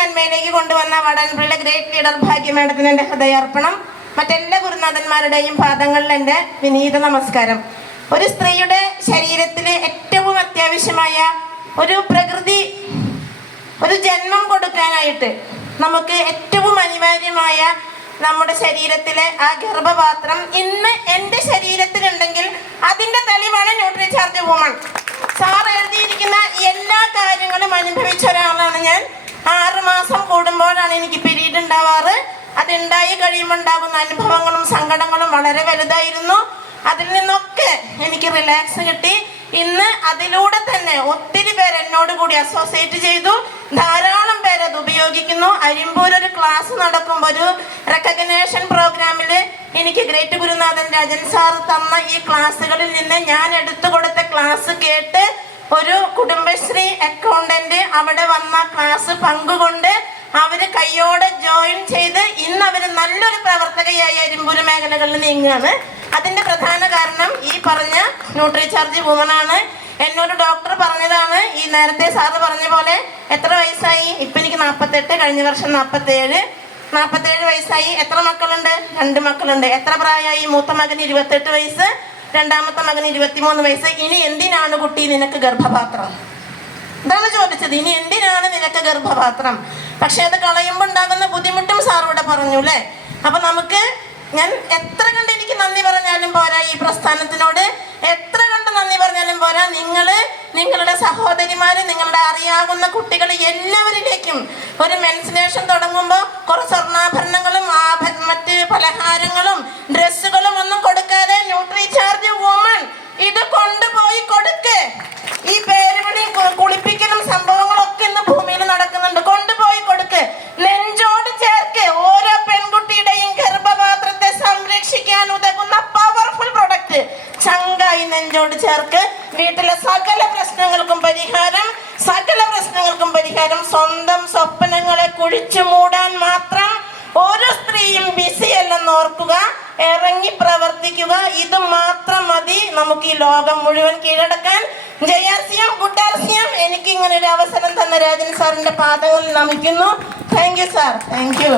നന്മയിലേക്ക് കൊണ്ടുവന്ന വടൻപുഴയിലെ great leader ഭാഗ്യ മാഡത്തിന് എൻ്റെ ഹൃദയാർപ്പണം. മറ്റെല്ലാ ഗുരുനാഥന്മാരുടെയും പാദങ്ങളിൽ എൻ്റെ വിനീത നമസ്കാരം. ഒരു സ്ത്രീയുടെ ശരീരത്തിന് ഏറ്റവും അത്യാവശ്യമായ ഒരു ജന്മം കൊടുക്കാനായിട്ട് നമുക്ക് ഏറ്റവും അനിവാര്യമായ നമ്മുടെ ശരീരത്തിലെ ആ ഗർഭപാത്രം ഇന്ന് എൻ്റെ ശരീരത്തിലുണ്ടെങ്കിൽ അതിൻ്റെ തെളിവാണ് ന്യൂട്രിചാർജ് വുമൺ. സാർ എഴുതിയിരിക്കുന്ന എല്ലാ കാര്യങ്ങളും അനുഭവിച്ച ഒരാളാണ് ഞാൻ. 6 മാസം കൂടുമ്പോഴാണ് എനിക്ക് പീരീഡ് ഉണ്ടാവാറ്. അതുണ്ടായി കഴിയുമ്പോൾ ഉണ്ടാകുന്ന അനുഭവങ്ങളും സങ്കടങ്ങളും വളരെ വലുതായിരുന്നു. അതിൽ നിന്നൊക്കെ എനിക്ക് റിലാക്സ് കിട്ടി. ഇന്ന് അതിലൂടെ തന്നെ ഒത്തിരി പേര് എന്നോട് കൂടി അസോസിയേറ്റ് ചെയ്തു. ധാരാളം പേര് അത് ഉപയോഗിക്കുന്നു. അരിമ്പൂർ ഒരു ക്ലാസ് നടക്കുമ്പോൾ ഒരു റെക്കഗ്നേഷൻ പ്രോഗ്രാമിൽ എനിക്ക് ഗ്രേറ്റ് ഗുരുനാഥൻ രാജൻ സാർ തന്ന ഈ ക്ലാസ്സുകളിൽ നിന്ന് ഞാൻ എടുത്തു കൊടുത്ത ക്ലാസ് കേട്ട് ഒരു കുടുംബശ്രീ അക്കൗണ്ടന്റ് അവിടെ വന്ന ക്ലാസ് പങ്കുകൊണ്ട് അവര് കയ്യോടെ ജോയിൻ ചെയ്ത് ഇന്ന് അവര് നല്ലൊരു പ്രവർത്തകയായി അരിമ്പൂർ മേഖലകളിൽ നീങ്ങുകയാണ്. അതിന്റെ പ്രധാന കാരണം ഈ പറഞ്ഞ ന്യൂട്രിചാർജ് വുമനാണ്. എന്നോട് ഡോക്ടർ പറഞ്ഞതാണ്, ഈ നേരത്തെ സാറ് പറഞ്ഞ പോലെ എത്ര വയസ്സായി? ഇപ്പൊ എനിക്ക് 48, കഴിഞ്ഞ വർഷം 47 വയസ്സായി. എത്ര മക്കളുണ്ട്? 2 മക്കളുണ്ട്. എത്ര പ്രായമായി? മൂത്ത മകന് 28 വയസ്സ്, രണ്ടാമത്തെ മകന് 23 വയസ്സ്. ഇനി എന്തിനാണ് കുട്ടി നിനക്ക് ഗർഭപാത്രം? ഇതാണ് ചോദിച്ചത്. ഇനി എന്തിനാണ് നിനക്ക് ഗർഭപാത്രം? പക്ഷെ അത് കളയുമ്പോൾ ഉണ്ടാകുന്ന ബുദ്ധിമുട്ടും സാർ ഇവിടെ പറഞ്ഞു അല്ലേ. അപ്പൊ ഞാൻ എത്ര കണ്ട് എനിക്ക് നന്ദി പറഞ്ഞാലും പോരാ, ഈ പ്രസ്ഥാനത്തിനോട് എത്ര കണ്ട് നന്ദി പറഞ്ഞാലും പോരാ. നിങ്ങളുടെ സഹോദരിമാര്, നിങ്ങളുടെ അറിയാവുന്ന കുട്ടികൾ എല്ലാവരിലേക്കും ഒരു മെൻസിനേഷൻ തുടങ്ങുമ്പോൾ കുറച്ച് സ്വർണ്ണാഭരണങ്ങളും മറ്റ് പലഹാരങ്ങളും ഡ്രസ്സുകളും ഒന്നും കൊടുക്കാതെ ന്യൂട്രിചാർജ് വുമൺ ഇത് കൊണ്ടുപോയി കൊടുക്ക്. ഈ പേരുവിളി കുളിപ്പിക്കലും സംഭവങ്ങളൊക്കെ ഇന്ന് ഭൂമിയിൽ നടക്കുന്നുണ്ട്. കൊണ്ടുപോയി കൊടുക്ക്, നെഞ്ചോട് ചേർക്ക്. ഓരോ പെൺകുട്ടിയുടെയും ഗർഭപാത്രത്തെ സംരക്ഷിക്കാൻ ഉതകുന്ന പവർഫുൾ പ്രൊഡക്റ്റ് ചങ്കായി നെഞ്ചോട് ചേർക്ക്. വീട്ടിലെ സകല പ്രശ്നങ്ങൾക്കും പരിഹാരം. സ്വന്തം സ്വപ്നങ്ങളെ കുഴിച്ചു മൂടാൻ മാത്രം ഓരോ സ്ത്രീയും ബിസി അല്ലെന്ന് ഓർക്കുക. ഇറങ്ങി പ്രവർത്തിക്കുക. ഇത് മാത്രം മതി നമുക്ക് ഈ ലോകം മുഴുവൻ കീഴടക്കാൻ. ജയാർസിയം ഗുഡാർസിയം എനിക്ക് ഇങ്ങനെ ഒരു അവസരം തന്ന രാജൻ സാറിന്റെ പാദങ്ങളിൽ നമിക്കുന്നു. Thank you sir. Thank you.